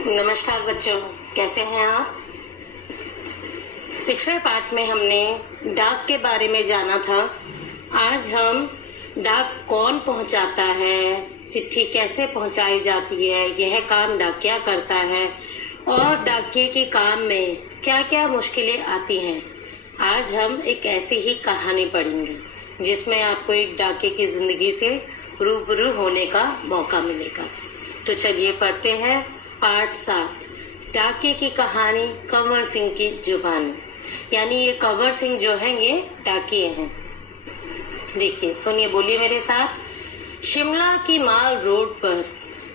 नमस्कार बच्चों, कैसे हैं आप। पिछले पाठ में हमने डाक के बारे में जाना था। आज हम डाक कौन पहुंचाता है, चिट्ठी कैसे पहुंचाई जाती है, यह काम डाकिया करता है और डाकिये के काम में क्या क्या मुश्किलें आती हैं। आज हम एक ऐसी ही कहानी पढ़ेंगे जिसमें आपको एक डाकिये की जिंदगी से रूबरू होने का मौका मिलेगा। तो चलिए पढ़ते हैं पाठ 7, डाकिये की कहानी कंवर सिंह की जुबानी। यानी ये कंवर सिंह जो है ये डाकिये हैं। देखिए, सुनिए, बोलिए मेरे साथ। शिमला की माल रोड पर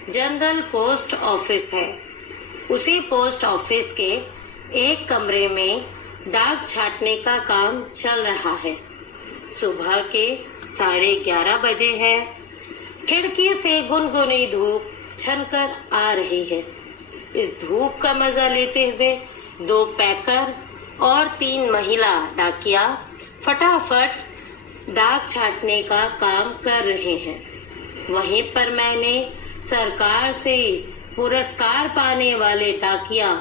जनरल पोस्ट ऑफिस है। उसी पोस्ट ऑफिस के एक कमरे में डाक छाटने का काम चल रहा है। सुबह के 11:30 बजे है। खिड़की से गुनगुनी धूप छनकर आ रही है। इस धूप का मजा लेते हुए 2 पैकर और 3 महिला डाकिया फटाफट डाक छाटने का काम कर रहे हैं। वहीं पर मैंने सरकार से पुरस्कार पाने वाले डाकिया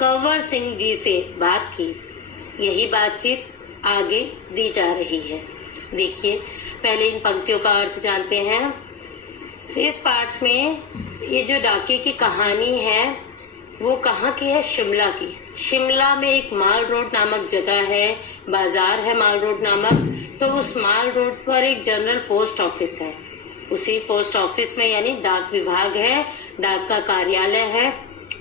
कंवर सिंह जी से बात की। यही बातचीत आगे दी जा रही है। देखिए, पहले इन पंक्तियों का अर्थ जानते हैं। इस पाठ में ये जो डाकिये की कहानी है वो कहाँ की है? शिमला की। शिमला में एक माल रोड नामक जगह है, बाजार है माल रोड नामक। तो उस माल रोड पर एक जनरल पोस्ट ऑफिस है। उसी पोस्ट ऑफिस में यानी डाक विभाग है, डाक का कार्यालय है।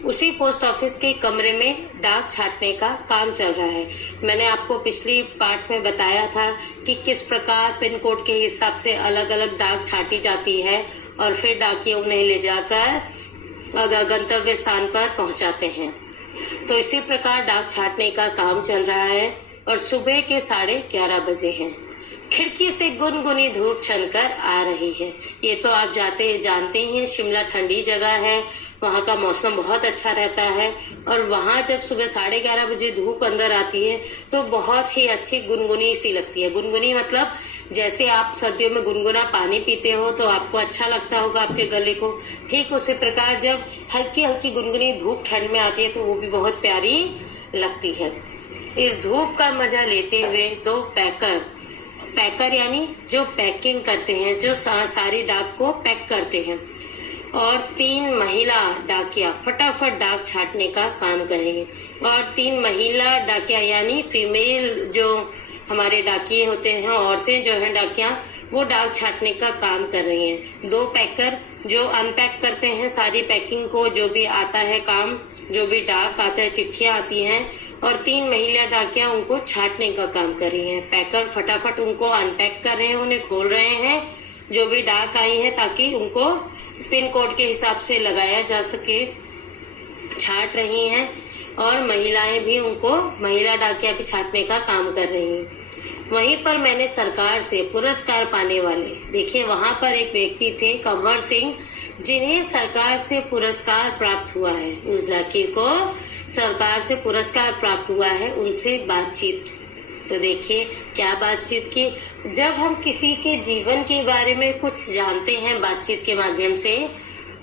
उसी पोस्ट ऑफिस के कमरे में डाक छाटने का काम चल रहा है। मैंने आपको पिछली पाठ में बताया था कि किस प्रकार पिन कोड के हिसाब से अलग अलग डाक छाटी जाती है और फिर डाकिये उन्हें ले जाकर गंतव्य स्थान पर पहुंचाते हैं। तो इसी प्रकार डाक छाटने का काम चल रहा है और सुबह के 11:30 बजे हैं। खिड़की से गुनगुनी धूप छनकर आ रही है। ये तो आप जानते ही हैं, शिमला ठंडी जगह है, वहाँ का मौसम बहुत अच्छा रहता है और वहाँ जब सुबह 11:30 बजे धूप अंदर आती है तो बहुत ही अच्छी गुनगुनी सी लगती है। गुनगुनी मतलब जैसे आप सर्दियों में गुनगुना पानी पीते हो तो आपको अच्छा लगता होगा आपके गले को, ठीक उसी प्रकार जब हल्की हल्की गुनगुनी धूप ठंड में आती है तो वो भी बहुत प्यारी लगती है। इस धूप का मजा लेते हुए 2 पैकर यानी जो पैकिंग करते हैं, जो सारी डाक को पैक करते हैं, और 3 महिला डाकिया फटाफट डाक छाटने का काम करेंगे। और 3 महिला डाकिया यानी फीमेल जो हमारे डाकिये होते हैं, औरतें जो हैं डाकिया, वो डाक छाटने का काम कर रही हैं। 2 पैकर जो अनपैक करते हैं सारी पैकिंग को, जो भी आता है काम, जो भी डाक आता है, चिट्ठियां आती हैं, और 3 महिला डाकिया उनको छाटने का काम कर रही हैं। पैकर फटाफट उनको अनपैक कर रहे हैं, उन्हें खोल रहे हैं, जो भी डाक आई है, ताकि उनको पिन कोड के हिसाब से लगाया जा सके, छाट रही हैं। और महिलाएं भी उनको, महिला डाकिया भी छाटने का काम कर रही हैं। वहीं पर मैंने सरकार से पुरस्कार पाने वाले, देखिए वहां पर एक व्यक्ति थे कंवर सिंह, जिन्हें सरकार से पुरस्कार प्राप्त हुआ है। उस डाकिये को सरकार से पुरस्कार प्राप्त हुआ है, उनसे बातचीत। तो देखिए क्या बातचीत की। जब हम किसी के जीवन के बारे में कुछ जानते हैं बातचीत के माध्यम से,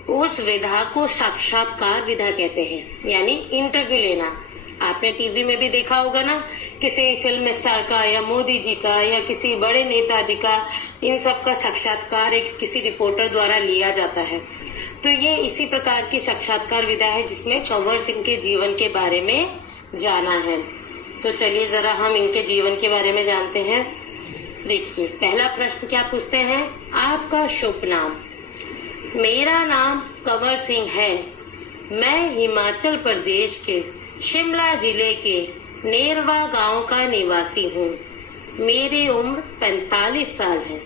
उस विधा को साक्षात्कार विधा कहते हैं, यानी इंटरव्यू लेना। आपने टीवी में भी देखा होगा ना, किसी फिल्म स्टार का या मोदी जी का या किसी बड़े नेताजी का, इन सब का साक्षात्कार एक किसी रिपोर्टर द्वारा लिया जाता है। तो ये इसी प्रकार की साक्षात्कार विधा है जिसमें कंवर सिंह के जीवन के बारे में जाना है। तो चलिए जरा हम इनके जीवन के बारे में जानते हैं। देखिए, पहला प्रश्न क्या पूछते हैं? आपका शुभ नाम? मेरा नाम कंवर सिंह है। मैं हिमाचल प्रदेश के शिमला जिले के नेरवा गांव का निवासी हूँ। मेरी उम्र 45 साल है।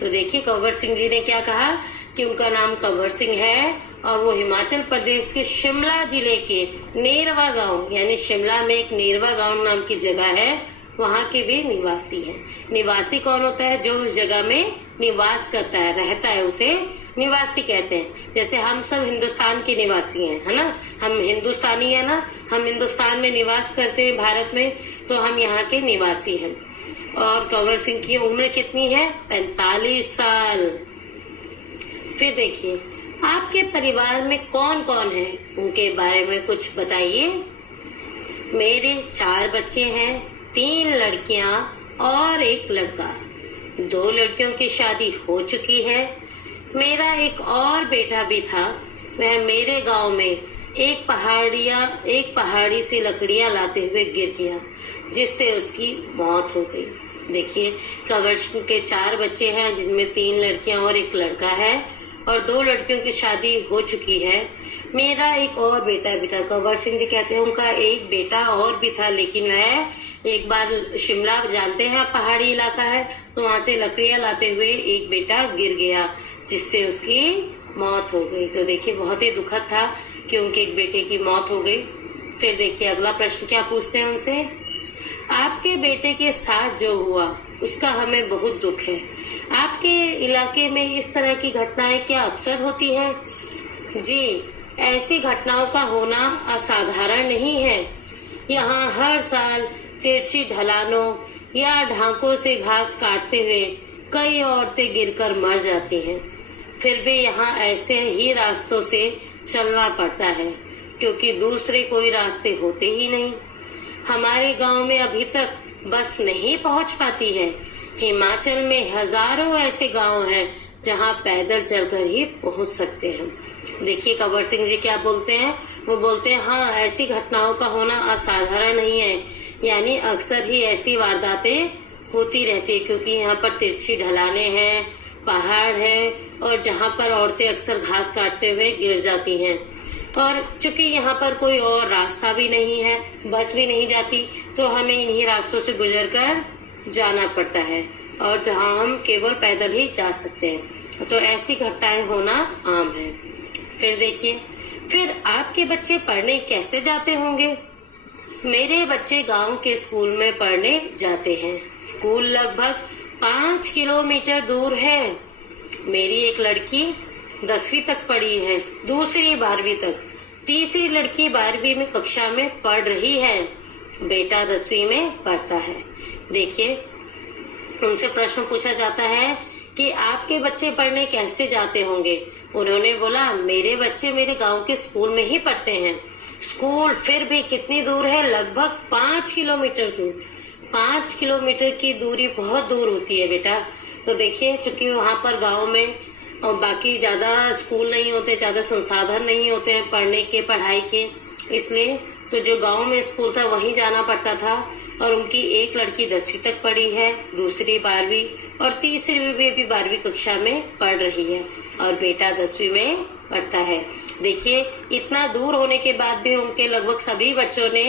तो देखिए कंवर सिंह जी ने क्या कहा कि उनका नाम कंवर सिंह है और वो हिमाचल प्रदेश के शिमला जिले के नेरवा गांव, यानी शिमला में एक नेरवा गांव नाम की जगह है, वहाँ के भी निवासी हैं। निवासी कौन होता है? जो उस जगह में निवास करता है, रहता है, उसे निवासी कहते हैं। जैसे हम सब हिंदुस्तान के निवासी हैं, है ना, हम हिंदुस्तानी है ना, हम हिंदुस्तान में निवास करते हैं भारत में, तो हम यहाँ के निवासी हैं। और कंवर सिंह की उम्र कितनी है? 45 साल। फिर देखिए, आपके परिवार में कौन कौन है, उनके बारे में कुछ बताइए। मेरे 4 बच्चे हैं, 3 लड़कियां और 1 लड़का। 2 लड़कियों की शादी हो चुकी है। मेरा एक और बेटा भी था, वह मेरे गांव में एक पहाड़ी से लकड़ियां लाते हुए गिर गया, जिससे उसकी मौत हो गई। देखिए, कंवर सिंह के 4 बच्चे हैं, जिनमें 3 लड़कियां और 1 लड़का है, और 2 लड़कियों की शादी हो चुकी है। मेरा एक और बेटा भी था। कंवर सिंह जी कहते हैं उनका एक बेटा और भी था, लेकिन वह एक बार शिमला जानते हैं, पहाड़ी इलाका है, तो वहां से लकड़ियां लाते हुए एक बेटा गिर गया, जिससे उसकी मौत हो गई। तो देखिए, बहुत ही दुखद था कि उनके एक बेटे की मौत हो गई। फिर देखिए अगला प्रश्न क्या पूछते हैं उनसे। आपके बेटे के साथ जो हुआ उसका हमें बहुत दुख है। आपके इलाके में इस तरह की घटनाएं क्या अक्सर होती हैं? जी, ऐसी घटनाओं का होना असाधारण नहीं है। यहाँ हर साल तिरछी ढलानों या ढांकों से घास काटते हुए कई औरतें गिरकर मर जाती हैं। फिर भी यहाँ ऐसे ही रास्तों से चलना पड़ता है, क्योंकि दूसरे कोई रास्ते होते ही नहीं। हमारे गांव में अभी तक बस नहीं पहुंच पाती है। हिमाचल में हजारों ऐसे गांव हैं जहां पैदल चलकर ही पहुंच सकते हैं। देखिए कंवर सिंह जी क्या बोलते हैं। वो बोलते हैं, हाँ, ऐसी घटनाओं का होना असाधारण नहीं है, यानी अक्सर ही ऐसी वारदातें होती रहती है, क्योंकि यहाँ पर तिरछी ढलाने हैं, पहाड़ है, और जहाँ पर औरतें अक्सर घास काटते हुए गिर जाती हैं। और चूंकि यहाँ पर कोई और रास्ता भी नहीं है, बस भी नहीं जाती, तो हमें इन्हीं रास्तों से गुजर कर जाना पड़ता है, और जहाँ हम केवल पैदल ही जा सकते हैं। तो ऐसी घटनाएं होना आम है। फिर देखिए, फिर आपके बच्चे पढ़ने कैसे जाते होंगे? मेरे बच्चे गांव के स्कूल में पढ़ने जाते हैं। स्कूल लगभग 5 किलोमीटर दूर है। मेरी एक लड़की 10वीं तक पढ़ी है, दूसरी 12वीं तक, तीसरी लड़की 12वीं में कक्षा में पढ़ रही है, बेटा 10वीं में पढ़ता है। देखिए, उनसे प्रश्न पूछा जाता है कि आपके बच्चे पढ़ने कैसे जाते होंगे। उन्होंने बोला, मेरे बच्चे मेरे गांव के स्कूल में ही पढ़ते हैं। स्कूल फिर भी कितनी दूर है? लगभग 5 किलोमीटर दूर। 5 किलोमीटर की दूरी बहुत दूर होती है बेटा। तो देखिए, चूंकि वहाँ पर गांव में और बाकी ज्यादा स्कूल नहीं होते, ज्यादा संसाधन नहीं होते हैं पढ़ने के, पढ़ाई के, इसलिए तो जो गांव में स्कूल था वहीं जाना पड़ता था। और उनकी एक लड़की 10वीं तक पढ़ी है, दूसरी 12वीं, और तीसरी भी 12वीं कक्षा में पढ़ रही है, और बेटा 10वीं में पढ़ता है। देखिए, इतना दूर होने के बाद भी उनके लगभग सभी बच्चों ने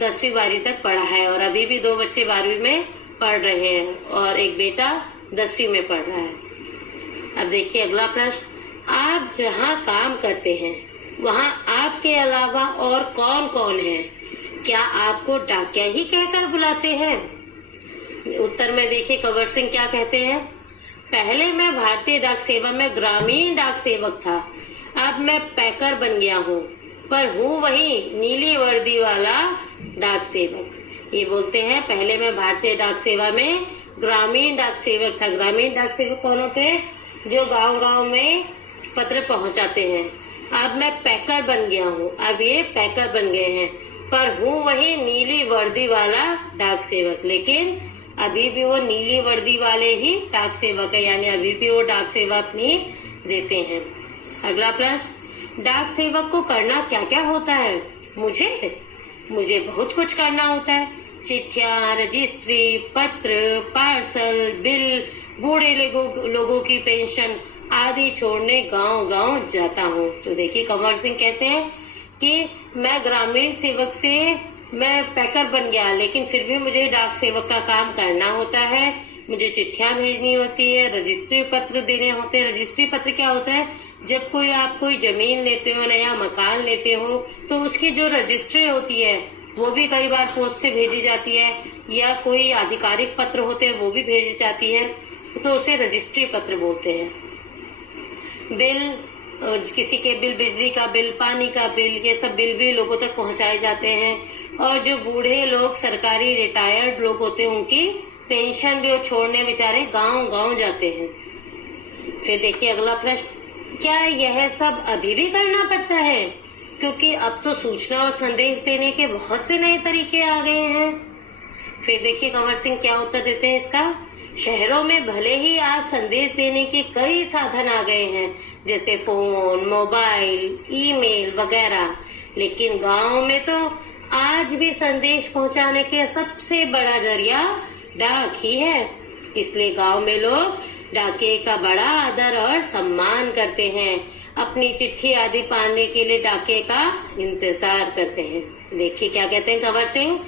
10वीं 12वीं तक पढ़ा है, और अभी भी 2 बच्चे 12वीं में पढ़ रहे हैं, और एक बेटा 10वीं में पढ़ रहा है। अब देखिए अगला प्रश्न, आप जहाँ काम करते हैं वहाँ आपके अलावा और कौन कौन है? क्या आपको डाकिया ही कहकर बुलाते हैं? उत्तर में देखिए कंवर सिंह क्या कहते हैं। पहले मैं भारतीय डाक सेवा में ग्रामीण डाक सेवक था, अब मैं पैकर बन गया हूँ, पर हूँ वही नीली वर्दी वाला डाक सेवक। ये बोलते हैं, पहले मैं भारतीय डाक सेवा में ग्रामीण डाक सेवक था। ग्रामीण डाक सेवक कौन होते हैं? जो गांव-गांव में पत्र पहुंचाते हैं। अब मैं पैकर बन गया हूँ, अब ये पैकर बन गए हैं, पर हूँ वही नीली वर्दी वाला डाक सेवक। लेकिन अभी भी वो नीली वर्दी वाले ही डाक सेवक है, यानी अभी भी वो डाक सेवा अपनी देते हैं। अगला प्रश्न, डाक सेवक को करना क्या क्या होता है? मुझे बहुत कुछ करना होता है। चिट्ठियां, रजिस्ट्री, पत्र, पार्सल, बिल, बूढ़े लोगों की पेंशन आदि छोड़ने गांव-गांव जाता हूँ। तो देखिए कंवर सिंह कहते हैं कि मैं ग्रामीण सेवक से मैं पैकर बन गया, लेकिन फिर भी मुझे डाक सेवक का काम करना होता है। मुझे चिट्ठियां भेजनी होती है, रजिस्ट्री पत्र देने होते हैं। रजिस्ट्री पत्र क्या होता है? जब आप कोई जमीन लेते हो, नया मकान लेते हो, तो उसकी जो रजिस्ट्री होती है वो भी कई बार पोस्ट से भेजी जाती है, या कोई आधिकारिक पत्र होते हैं वो भी भेजी जाती है, तो उसे रजिस्ट्री पत्र बोलते हैं। बिल, किसी के बिल, बिजली का बिल, पानी का बिल, ये सब बिल भी लोगों तक पहुंचाए जाते हैं। और जो बूढ़े लोग, सरकारी रिटायर्ड लोग होते हैं, उनकी पेंशन भी वो छोड़ने बेचारे गांव-गांव जाते हैं। फिर देखिए अगला प्रश्न, क्या यह सब अभी भी करना पड़ता है? क्योंकि अब तो सूचना और संदेश देने के बहुत से नए तरीके आ गए हैं। फिर देखिए कंवर सिंह क्या उत्तर देते हैं इसका। शहरों में भले ही आज संदेश देने के कई साधन आ गए हैं, जैसे फोन, मोबाइल, ईमेल वगैरह, लेकिन गांव में तो आज भी संदेश पहुंचाने के सबसे बड़ा जरिया डाक ही है। इसलिए गांव में लोग डाकिये का बड़ा आदर और सम्मान करते हैं। अपनी चिट्ठी आदि पाने के लिए डाकिये का इंतजार करते हैं। देखिए क्या कहते हैं कंवर सिंह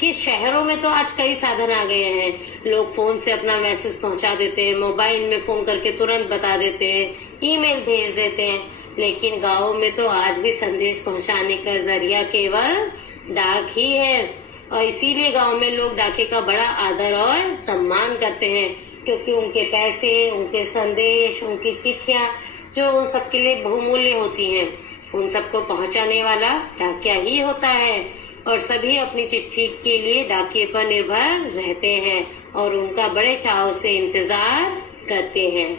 कि शहरों में तो आज कई साधन आ गए हैं। लोग फोन से अपना मैसेज पहुंचा देते हैं, मोबाइल में फोन करके तुरंत बता देते हैं, ईमेल भेज देते हैं, लेकिन गाँव में तो आज भी संदेश पहुंचाने का जरिया केवल डाक ही है। और इसीलिए गांव में लोग डाके का बड़ा आदर और सम्मान करते हैं, क्योंकि उनके पैसे, उनके संदेश, उनकी चिट्ठियां जो उन सबके लिए बहुमूल्य होती हैं, उन सबको पहुंचाने वाला डाकिया ही होता है। और सभी अपनी चिट्ठी के लिए डाकिये पर निर्भर रहते हैं और उनका बड़े चाव से इंतजार करते हैं।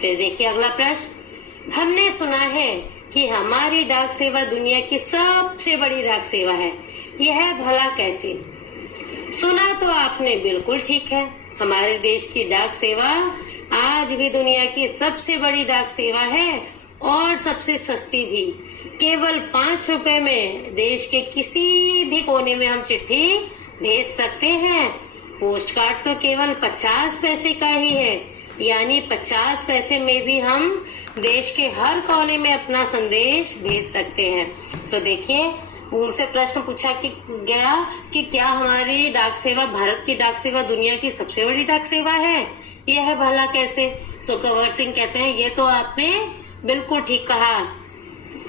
फिर देखिए अगला प्रश्न। हमने सुना है कि हमारी डाक सेवा दुनिया की सबसे बड़ी डाक सेवा है, यह भला कैसे? सुना तो आपने बिल्कुल ठीक है। हमारे देश की डाक सेवा आज भी दुनिया की सबसे बड़ी डाक सेवा है और सबसे सस्ती भी। केवल 5 रुपए में देश के किसी भी कोने में हम चिट्ठी भेज सकते हैं। पोस्ट कार्ड तो केवल 50 पैसे का ही है, यानी 50 पैसे में भी हम देश के हर कोने में अपना संदेश भेज सकते हैं। तो देखिए उनसे प्रश्न पूछा गया कि क्या हमारी डाक सेवा, भारत की डाक सेवा दुनिया की सबसे बड़ी डाक सेवा है, यह भला कैसे? तो कंवर सिंह कहते हैं ये तो आपने बिल्कुल ठीक कहा।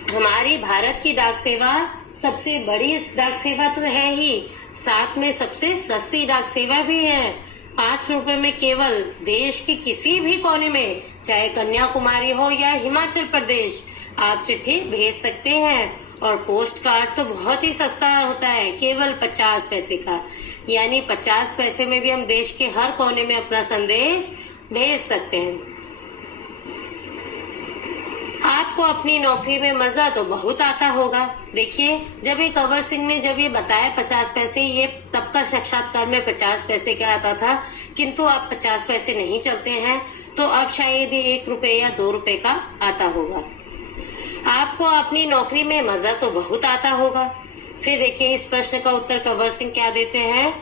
हमारी भारत की डाक सेवा सबसे बड़ी डाक सेवा तो है ही, साथ में सबसे सस्ती डाक सेवा भी है। 5 रुपए में केवल देश के किसी भी कोने में, चाहे कन्याकुमारी हो या हिमाचल प्रदेश, आप चिट्ठी भेज सकते हैं। और पोस्ट कार्ड तो बहुत ही सस्ता होता है, केवल 50 पैसे का, यानी 50 पैसे में भी हम देश के हर कोने में अपना संदेश भेज सकते हैं। आपको अपनी नौकरी में मजा तो बहुत आता होगा। देखिए जब ये कंवर सिंह ने जब ये बताया 50 पैसे, ये तब का साक्षात्कार में 50 पैसे का आता था, किंतु अब 50 पैसे नहीं चलते हैं, तो अब शायद ये 1 रुपए या 2 रुपए का आता होगा। आपको अपनी नौकरी में मजा तो बहुत आता होगा। फिर देखिए इस प्रश्न का उत्तर कंवर सिंह क्या देते हैं।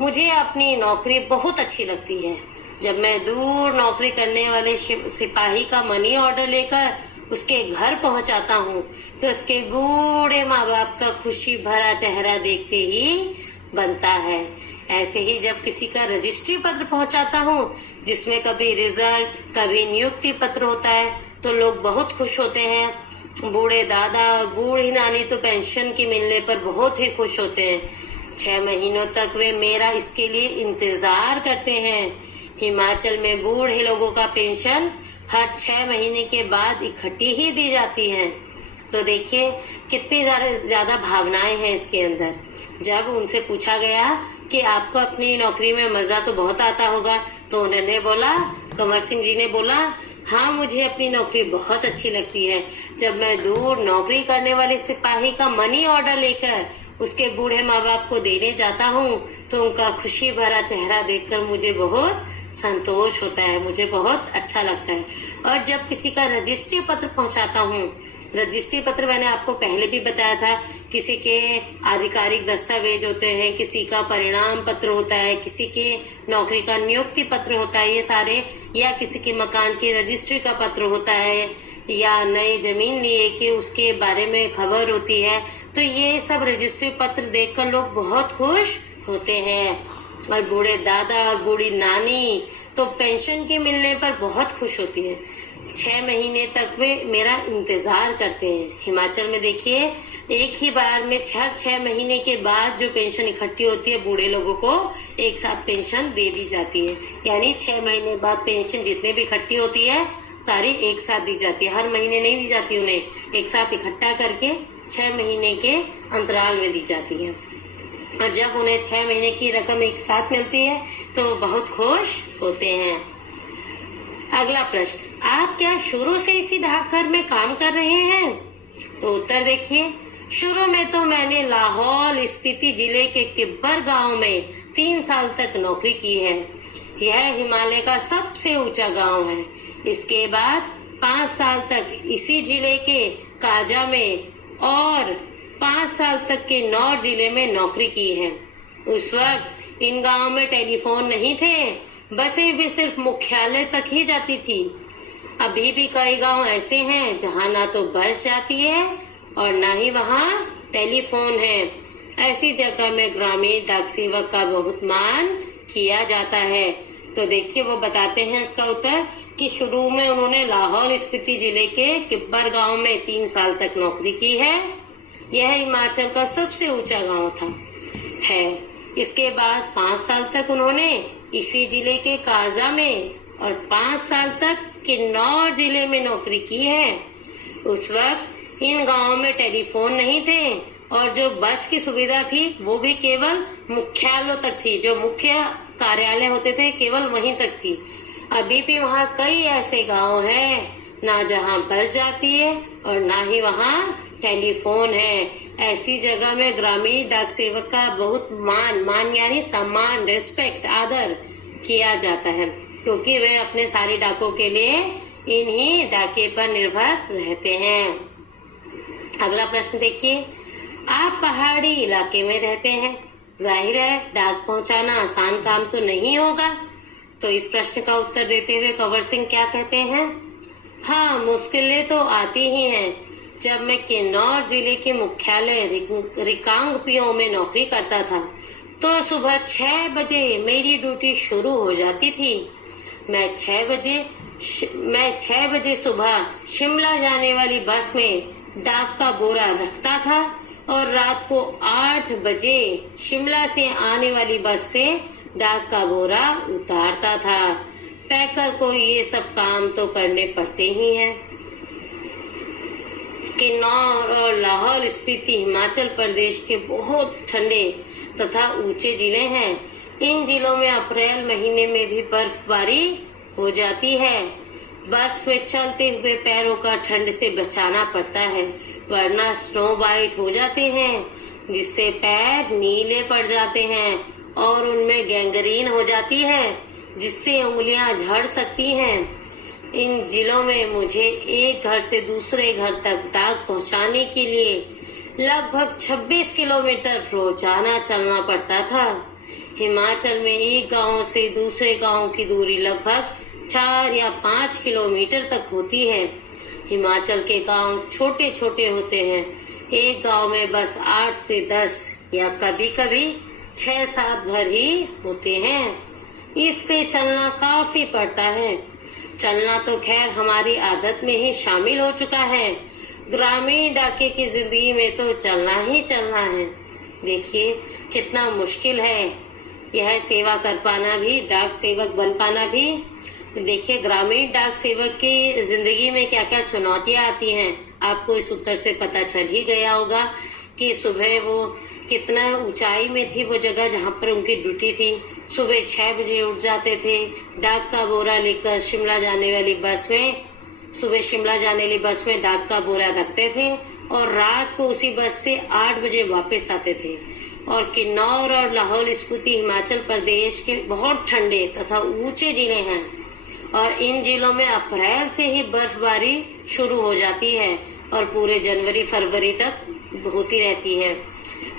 मुझे अपनी नौकरी बहुत अच्छी लगती है। जब मैं दूर नौकरी करने वाले सिपाही का मनी ऑर्डर लेकर उसके घर पहुंचाता हूँ, तो उसके बूढ़े माँ बाप का खुशी भरा चेहरा देखते ही बनता है। ऐसे ही जब किसी का रजिस्ट्री पत्र पहुंचाता हूँ, जिसमें कभी रिजल्ट, कभी नियुक्ति पत्र होता है, तो लोग बहुत खुश होते हैं। बूढ़े दादा और बूढ़ी नानी तो पेंशन की मिलने पर बहुत ही खुश होते हैं। 6 महीनों तक वे मेरा इसके लिए इंतजार करते हैं। हिमाचल में बूढ़े लोगों का पेंशन हर 6 महीने के बाद इकट्ठी ही दी जाती है। तो देखिए कितनी ज्यादा भावनाएं हैं इसके अंदर। जब उनसे पूछा गया कि आपको अपनी नौकरी में मजा तो बहुत आता होगा, तो उन्होंने बोला, कंवर सिंह जी ने बोला, हाँ मुझे अपनी नौकरी बहुत अच्छी लगती है। जब मैं दूर नौकरी करने वाले सिपाही का मनी ऑर्डर लेकर उसके बूढ़े माँ बाप को देने जाता हूँ, तो उनका खुशी भरा चेहरा देखकर मुझे बहुत संतोष होता है, मुझे बहुत अच्छा लगता है। और जब किसी का रजिस्ट्री पत्र पहुँचाता हूँ, रजिस्ट्री पत्र मैंने आपको पहले भी बताया था, किसी के आधिकारिक दस्तावेज होते हैं, किसी का परिणाम पत्र होता है, किसी के नौकरी का नियुक्ति पत्र होता है, ये सारे, या किसी के मकान की रजिस्ट्री का पत्र होता है, या नई जमीन लिए कि उसके बारे में खबर होती है। तो ये सब रजिस्ट्री पत्र देखकर लोग बहुत खुश होते हैं। और बूढ़े दादा और बूढ़ी नानी तो पेंशन के मिलने पर बहुत खुश होती है। 6 महीने तक वे मेरा इंतजार करते हैं। हिमाचल में देखिए एक ही बार में 6 महीने के बाद जो पेंशन इकट्ठी होती है, बूढ़े लोगों को एक साथ पेंशन दे दी जाती है। यानी 6 महीने बाद पेंशन जितने भी इकट्ठी होती है सारी एक साथ दी जाती है। हर महीने नहीं दी जाती, उन्हें एक साथ इकट्ठा करके 6 महीने के अंतराल में दी जाती है। और जब उन्हें 6 महीने की रकम एक साथ मिलती है तो बहुत खुश होते हैं। अगला प्रश्न, आप क्या शुरू से इसी डाकघर में काम कर रहे हैं? तो उत्तर देखिए, शुरू में तो मैंने लाहौल स्पीति जिले के किब्बर गांव में 3 साल तक नौकरी की है। यह हिमालय का सबसे ऊंचा गांव है। इसके बाद 5 साल तक इसी जिले के काजा में और 5 साल तक के नौर जिले में नौकरी की है। उस वक्त इन गांवों में टेलीफोन नहीं थे, बसें भी सिर्फ मुख्यालय तक ही जाती थी। अभी भी कई गांव ऐसे हैं जहां ना तो बस जाती है और ना ही वहां टेलीफोन है। ऐसी जगह में ग्रामीण डाक सेवक का बहुत मान किया जाता है। तो देखिए वो बताते हैं इसका उत्तर कि शुरू में उन्होंने लाहौल स्पीति जिले के किब्बर गांव में 3 साल तक नौकरी की है। यह हिमाचल का सबसे ऊंचा गांव था है। इसके बाद 5 साल तक उन्होंने इसी जिले के काजा में और 5 साल तक किन्नौर जिले में नौकरी की है। उस वक्त इन गांवों में टेलीफोन नहीं थे और जो बस की सुविधा थी वो भी केवल मुख्यालयों तक थी। जो मुख्य कार्यालय होते थे केवल वहीं तक थी। अभी भी वहाँ कई ऐसे गांव हैं ना जहाँ बस जाती है और ना ही वहाँ टेलीफोन है। ऐसी जगह में ग्रामीण डाक सेवक का बहुत मान यानी सम्मान, रिस्पेक्ट, आदर किया जाता है, क्योंकि वे अपने सारी डाकों के लिए इन्हीं डाके पर निर्भर रहते हैं। अगला प्रश्न देखिए, आप पहाड़ी इलाके में रहते हैं, जाहिर है डाक पहुंचाना आसान काम तो नहीं होगा। तो इस प्रश्न का उत्तर देते हुए कंवर सिंह क्या कहते हैं? हाँ, मुश्किलें तो आती ही हैं। जब मैं किन्नौर जिले के मुख्यालय रिकांगपिओ में नौकरी करता था तो सुबह 6 बजे मेरी ड्यूटी शुरू हो जाती थी। मैं 6 बजे सुबह शिमला जाने वाली बस में डाक का बोरा रखता था और रात को 8 बजे शिमला से आने वाली बस से डाक का बोरा उतारता था। पैकर को ये सब काम तो करने पड़ते ही हैं। किन्नौर और लाहौल स्पीति हिमाचल प्रदेश के बहुत ठंडे तथा ऊंचे जिले हैं। इन जिलों में अप्रैल महीने में भी बर्फबारी हो जाती है। बर्फ में चलते हुए पैरों का ठंड से बचाना पड़ता है, वरना स्नो बाइट हो जाते हैं, जिससे पैर नीले पड़ जाते हैं और उनमें गैंग्रीन हो जाती है, जिससे उंगलियां झड़ सकती हैं। इन जिलों में मुझे एक घर से दूसरे घर तक डाक पहुंचाने के लिए लगभग 26 किलोमीटर रोजाना चलना पड़ता था। हिमाचल में एक गांव से दूसरे गांव की दूरी लगभग 4 या 5 किलोमीटर तक होती है। हिमाचल के गांव छोटे छोटे होते हैं। एक गांव में बस 8 से 10 या कभी कभी 6-7 घर ही होते हैं। इसलिए चलना काफी पड़ता है। चलना तो खैर हमारी आदत में ही शामिल हो चुका है। ग्रामीण डाके की जिंदगी में तो चलना ही चलना है। देखिए कितना मुश्किल है यह सेवा कर पाना भी, डाक सेवक बन पाना भी। देखिए ग्रामीण डाक सेवक की जिंदगी में क्या क्या चुनौतियां आती हैं, आपको इस उत्तर से पता चल ही गया होगा कि सुबह वो कितना ऊंचाई में थी वो जगह जहाँ पर उनकी ड्यूटी थी। सुबह 6 बजे उठ जाते थे, डाक का बोरा लेकर शिमला जाने वाली बस में डाक का बोरा रखते थे और रात को उसी बस से 8 बजे वापस आते थे। और किन्नौर और लाहौल स्पीति हिमाचल प्रदेश के बहुत ठंडे तथा ऊंचे जिले हैं और इन जिलों में अप्रैल से ही बर्फबारी शुरू हो जाती है और पूरे जनवरी फरवरी तक होती रहती है।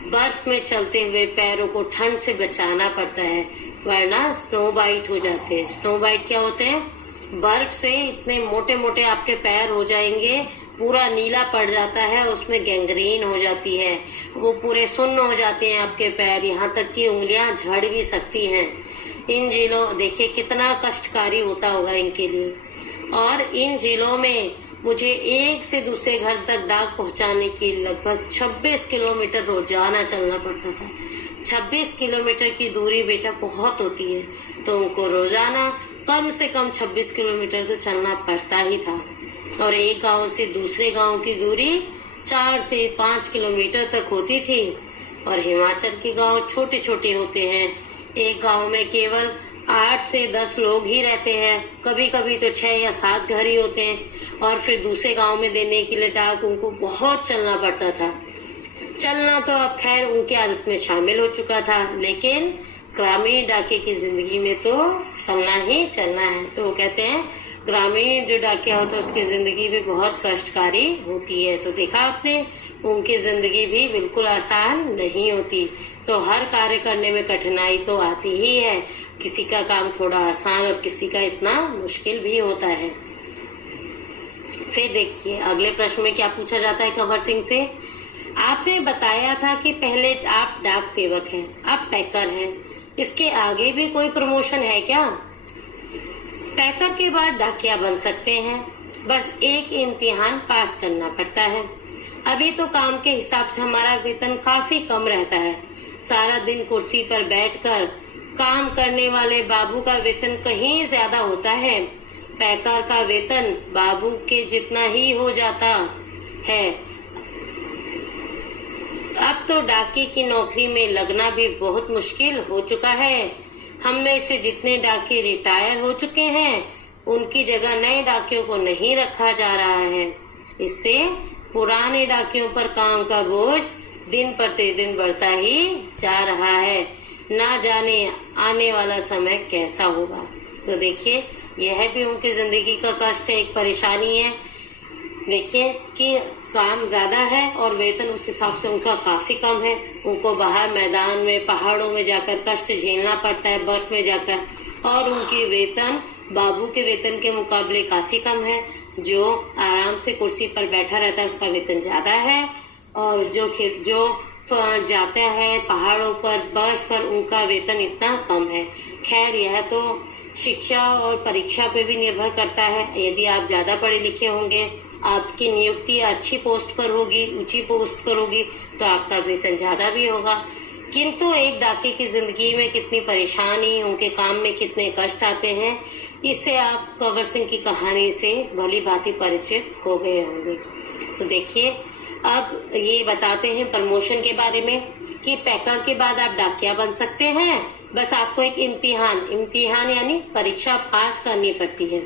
बर्फ में चलते हुए पैरों को ठंड से बचाना पड़ता है, वरना स्नो बाइट हो जाते हैं। स्नो बाइट क्या होते हैं? बर्फ से इतने मोटे मोटे आपके पैर हो जाएंगे, पूरा नीला पड़ जाता है, उसमें गैंग्रीन हो जाती है, वो पूरे सुन्न हो जाते हैं आपके पैर, यहाँ तक कि उंगलियां झड़ भी सकती हैं। इन जिलों देखिए कितना कष्टकारी होता होगा इनके लिए। और इन जिलों में मुझे एक से दूसरे घर तक डाक पहुंचाने के लगभग 26 किलोमीटर रोजाना चलना पड़ता था। 26 किलोमीटर की दूरी बेटा बहुत होती है, तो उनको रोजाना कम से कम 26 किलोमीटर तो चलना पड़ता ही था। और एक गांव से दूसरे गांव की दूरी 4 से 5 किलोमीटर तक होती थी। और हिमाचल के गांव छोटे छोटे होते हैं। एक गांव में केवल 8 से 10 लोग ही रहते हैं, कभी कभी तो 6 या 7 घर ही होते हैं। और फिर दूसरे गांव में देने के लिए डाक उनको बहुत चलना पड़ता था। चलना तो अब खैर उनकी आदत में शामिल हो चुका था, लेकिन ग्रामीण डाके की जिंदगी में तो चलना ही चलना है। तो वो कहते हैं ग्रामीण जो डाकिया होता है उसकी जिंदगी भी बहुत कष्टकारी होती है। तो देखा आपने, उनकी जिंदगी भी बिल्कुल आसान नहीं होती। तो हर कार्य करने में कठिनाई तो आती ही है, किसी का काम थोड़ा आसान और किसी का इतना मुश्किल भी होता है। फिर देखिए अगले प्रश्न में क्या पूछा जाता है कंवर सिंह से। आपने बताया था कि पहले आप डाक सेवक हैं, अब पैकर हैं, इसके आगे भी कोई प्रमोशन है क्या? पैकर के बाद डाकिया बन सकते हैं, बस एक इम्तिहान पास करना पड़ता है। अभी तो काम के हिसाब से हमारा वेतन काफी कम रहता है। सारा दिन कुर्सी पर बैठकर काम करने वाले बाबू का वेतन कहीं ज्यादा होता है। पैकर का वेतन बाबू के जितना ही हो जाता है। अब तो डाकी की नौकरी में लगना भी बहुत मुश्किल हो चुका है। हम में से जितने डाके रिटायर हो चुके हैं, उनकी जगह नए डाकियों को नहीं रखा जा रहा है। इससे पुराने डाकियों पर काम का बोझ दिन प्रतिदिन बढ़ता ही जा रहा है। ना जाने आने वाला समय कैसा होगा। तो देखिए यह भी उनकी जिंदगी का कष्ट है, एक परेशानी है। देखिए कि काम ज्यादा है और वेतन उस हिसाब से उनका काफी कम है। उनको बाहर मैदान में, पहाड़ों में जाकर कष्ट झेलना पड़ता है, बर्फ में जाकर, और उनकी वेतन बाबू के वेतन के मुकाबले काफी कम है। जो आराम से कुर्सी पर बैठा रहता है उसका वेतन ज्यादा है, और जो जाता है पहाड़ों पर, बर्फ पर, उनका वेतन इतना कम है। खैर यह तो शिक्षा और परीक्षा पे भी निर्भर करता है। यदि आप ज्यादा पढ़े लिखे होंगे, आपकी नियुक्ति अच्छी पोस्ट पर होगी, ऊंची पोस्ट पर होगी, तो आपका वेतन ज्यादा भी होगा। किंतु एक डाके की जिंदगी में कितनी परेशानी, उनके काम में कितने कष्ट आते हैं, इससे आप कंवर सिंह की कहानी से भली भांति परिचित हो गए होंगे। तो देखिए अब ये बताते हैं प्रमोशन के बारे में कि पैकर के बाद आप डाकिया बन सकते हैं, बस आपको एक इम्तिहान यानी परीक्षा पास करनी पड़ती है।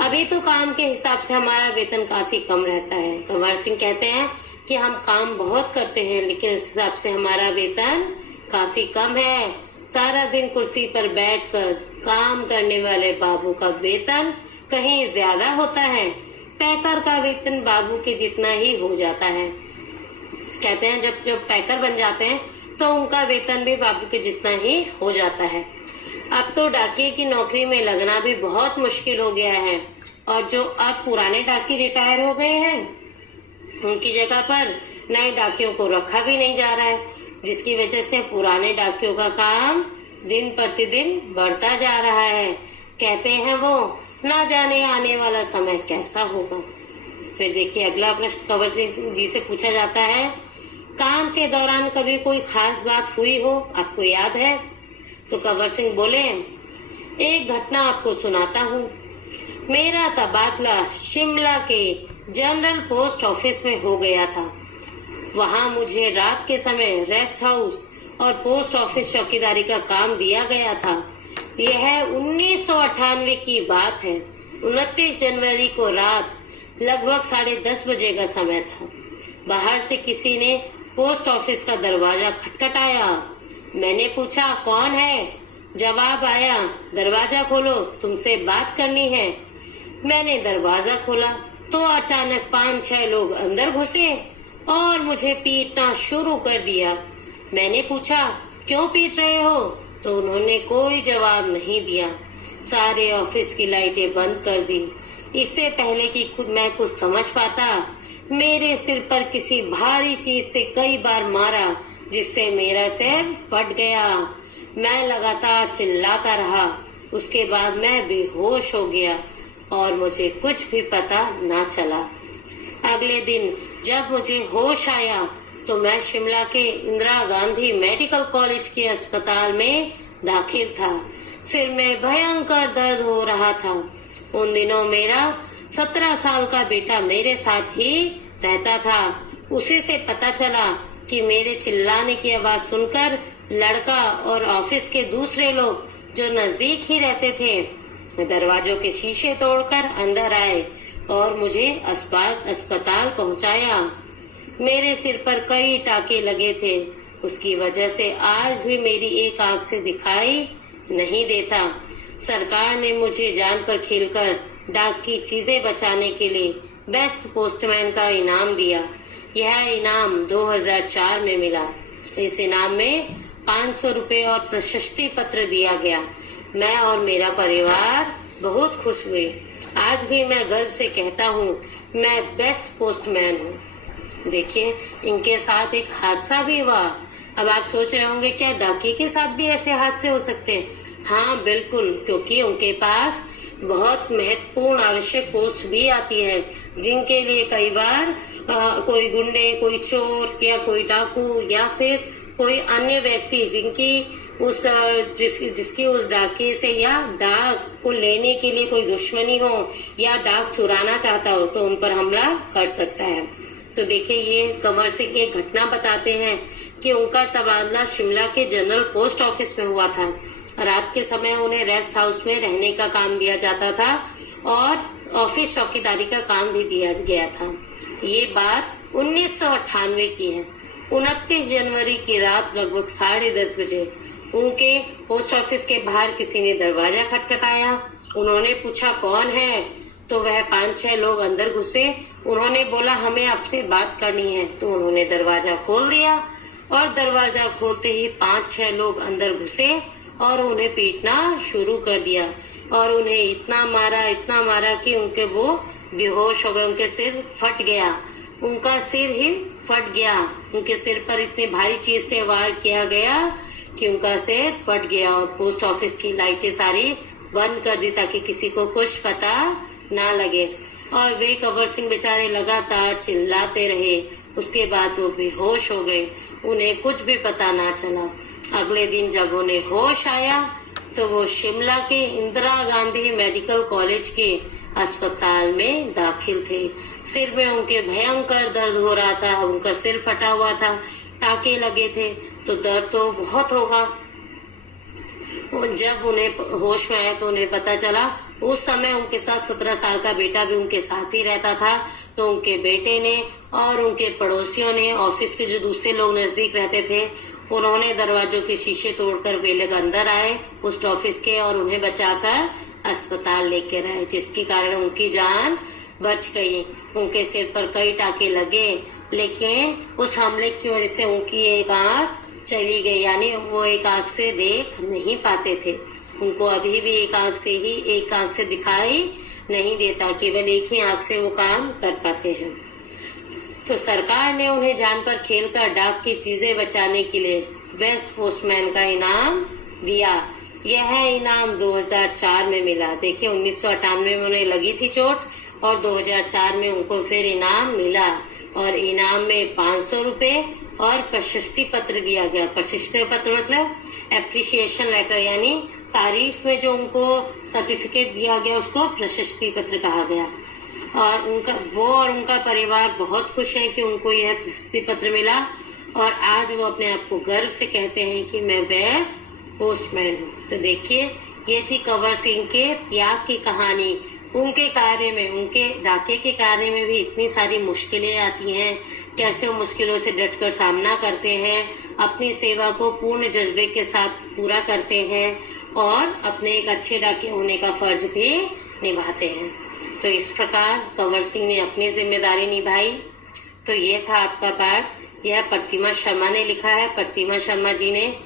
अभी तो काम के हिसाब से हमारा वेतन काफी कम रहता है। कंवर सिंह कहते हैं कि हम काम बहुत करते हैं, लेकिन उस हिसाब से हमारा वेतन काफी कम है। सारा दिन कुर्सी पर बैठकर काम करने वाले बाबू का वेतन कहीं ज्यादा होता है। पैकर का वेतन बाबू के जितना ही हो जाता है। कहते हैं जब पैकर बन जाते हैं तो उनका वेतन भी बाबू के जितना ही हो जाता है। अब तो डाकिये की नौकरी में लगना भी बहुत मुश्किल हो गया है, और जो अब पुराने डाकी रिटायर हो गए हैं, उनकी जगह पर नए डाकियों को रखा भी नहीं जा रहा है, जिसकी वजह से पुराने डाकियों का काम दिन प्रतिदिन बढ़ता जा रहा है। कहते हैं वो ना जाने आने वाला समय कैसा होगा। फिर देखिए अगला प्रश्न कंवर सिंह जी से पूछा जाता है, काम के दौरान कभी कोई खास बात हुई हो, आपको याद है? तो कंवर सिंह बोले, एक घटना आपको सुनाता हूँ। मेरा तबादला शिमला के जनरल पोस्ट ऑफिस में हो गया था। वहाँ मुझे रात के समय रेस्ट हाउस और पोस्ट ऑफिस चौकीदारी का काम दिया गया था। यह 1998 की बात है। 29 जनवरी को रात लगभग 10:30 बजे का समय था। बाहर से किसी ने पोस्ट ऑफिस का दरवाजा खटखटाया। मैंने पूछा कौन है? जवाब आया, दरवाजा खोलो, तुमसे बात करनी है। मैंने दरवाजा खोला तो अचानक 5-6 लोग अंदर घुसे और मुझे पीटना शुरू कर दिया। मैंने पूछा क्यों पीट रहे हो? तो उन्होंने कोई जवाब नहीं दिया। सारे ऑफिस की लाइटें बंद कर दी। इससे पहले कि खुद मैं कुछ समझ पाता, मेरे सिर पर किसी भारी चीज से कई बार मारा, जिससे मेरा सिर फट गया। मैं लगातार चिल्लाता रहा। उसके बाद मैं बेहोश हो गया और मुझे कुछ भी पता ना चला। अगले दिन जब मुझे होश आया तो मैं शिमला के इंदिरा गांधी मेडिकल कॉलेज के अस्पताल में दाखिल था। सिर में भयंकर दर्द हो रहा था। उन दिनों मेरा 17 साल का बेटा मेरे साथ ही रहता था। उसी से पता चला कि मेरे चिल्लाने की आवाज सुनकर लड़का और ऑफिस के दूसरे लोग जो नजदीक ही रहते थे, दरवाजों के शीशे तोड़कर अंदर आए और मुझे अस्पताल पहुंचाया। मेरे सिर पर कई टाके लगे थे। उसकी वजह से आज भी मेरी एक आंख से दिखाई नहीं देता। सरकार ने मुझे जान पर खेलकर डाक की चीजें बचाने के लिए बेस्ट पोस्टमैन का इनाम दिया। यह इनाम 2004 में मिला। इस इनाम में 500 रुपए और प्रशस्ति पत्र दिया गया। मैं और मेरा परिवार बहुत खुश हुए। आज भी मैं गर्व से कहता हूँ, मैं बेस्ट पोस्टमैन हूँ। देखिए, इनके साथ एक हादसा भी हुआ। अब आप सोच रहे होंगे, क्या डाकिये के साथ भी ऐसे हादसे हो सकते हैं? हाँ बिल्कुल, क्योंकि उनके पास बहुत महत्वपूर्ण आवश्यक पोस्ट भी आती है, जिनके लिए कई बार कोई गुंडे, कोई चोर या कोई डाकू या फिर कोई अन्य व्यक्ति जिसकी उस डाके से या डाक को लेने के लिए कोई दुश्मनी हो या डाक चुराना चाहता हो, तो उन पर हमला कर सकता है। तो देखिए, ये कंवर सिंह एक घटना बताते हैं कि उनका तबादला शिमला के जनरल पोस्ट ऑफिस में हुआ था। रात के समय उन्हें रेस्ट हाउस में रहने का काम दिया जाता था और ऑफिस चौकीदारी का काम भी दिया गया था। ये बात 1998 की है। 29 जनवरी की रात लगभग 10:30 बजे उनके पोस्ट ऑफिस के बाहर किसी ने दरवाजा खटखटाया। उन्होंने पूछा, कौन है? तो वह 5-6 लोग अंदर घुसे। उन्होंने बोला, हमें आपसे बात करनी है। तो उन्होंने दरवाजा खोल दिया और दरवाजा खोलते ही 5-6 लोग अंदर घुसे और उन्हें पीटना शुरू कर दिया और उन्हें इतना मारा कि वो बेहोश हो गए। उनके सिर फट गया। उनका सिर ही फट गया। उनके सिर पर इतनी भारी चीज से वार किया गया कि उनका सिर फट गया और पोस्ट ऑफिस की लाइटें सारी बंद कर दी ताकि किसी को कुछ पता ना लगे। और वे कंवर सिंह बेचारे लगातार चिल्लाते रहे। उसके बाद वो बेहोश हो गए। उन्हें कुछ भी पता ना चला। अगले दिन जब उन्हें होश आया तो वो शिमला के इंदिरा गांधी मेडिकल कॉलेज के अस्पताल में दाखिल थे। सिर में उनके भयंकर दर्द हो रहा था। उनका सिर फटा हुआ था, टाके लगे थे, तो दर्द तो बहुत होगा। जब उन्हें होश में आया तो उन्हें पता चला, उस समय उनके साथ 17 साल का बेटा भी उनके साथ ही रहता था। तो उनके बेटे ने और उनके पड़ोसियों ने, ऑफिस के जो दूसरे लोग नजदीक रहते थे, उन्होंने दरवाजों के शीशे तोड़कर वे लोग अंदर आए पोस्ट ऑफिस के और उन्हें बचाकर अस्पताल लेकर आए, जिसके कारण उनकी जान बच गई। उनके सिर पर कई टाके लगे, लेकिन उस हमले की वजह से उनकी एक आंख चली गई, यानी वो एक आंख से देख नहीं पाते थे। उनको अभी भी एक आंख से दिखाई नहीं देता, केवल एक ही आंख से वो काम कर पाते हैं। तो सरकार ने उन्हें जान पर खेलकर डाक की चीजें बचाने के लिए बेस्ट पोस्टमैन का इनाम दिया। यह इनाम 2004 में मिला। देखिए, 1998 में उन्हें लगी थी चोट और 2004 में उनको फिर इनाम मिला और इनाम में 500 रुपए और प्रशस्ति पत्र दिया गया। प्रशस्ति पत्र मतलब एप्रिसिएशन लेटर, यानी तारीफ में जो उनको सर्टिफिकेट दिया गया उसको प्रशस्ति पत्र कहा गया। और उनका परिवार बहुत खुश है कि उनको यह प्रशस्ति पत्र मिला और आज वो अपने आप को गर्व से कहते हैं कि मैं बेस्ट पोस्टमैन हूँ। तो देखिए, ये थी कंवर सिंह के त्याग की कहानी। उनके कार्य में, उनके डाके के कार्य में भी इतनी सारी मुश्किलें आती हैं, कैसे वो मुश्किलों से डटकर सामना करते हैं, अपनी सेवा को पूर्ण जज्बे के साथ पूरा करते हैं और अपने एक अच्छे डाके होने का फर्ज भी निभाते हैं। तो इस प्रकार कंवर सिंह ने अपनी जिम्मेदारी निभाई। तो ये था आपका पाठ। यह प्रतिमा शर्मा ने लिखा है। प्रतिमा शर्मा जी ने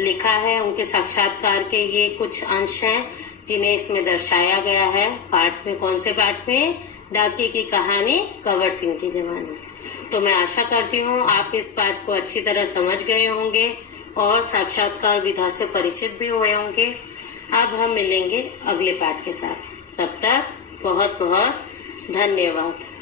लिखा है। उनके साक्षात्कार के ये कुछ अंश हैं जिन्हें इसमें दर्शाया गया है। पाठ में, कौन से पाठ में? डाके की कहानी कंवर सिंह की जवानी। तो मैं आशा करती हूँ आप इस पाठ को अच्छी तरह समझ गए होंगे और साक्षात्कार विधा से परिचित भी हुए होंगे। अब हम मिलेंगे अगले पाठ के साथ। तब तक बहुत बहुत धन्यवाद।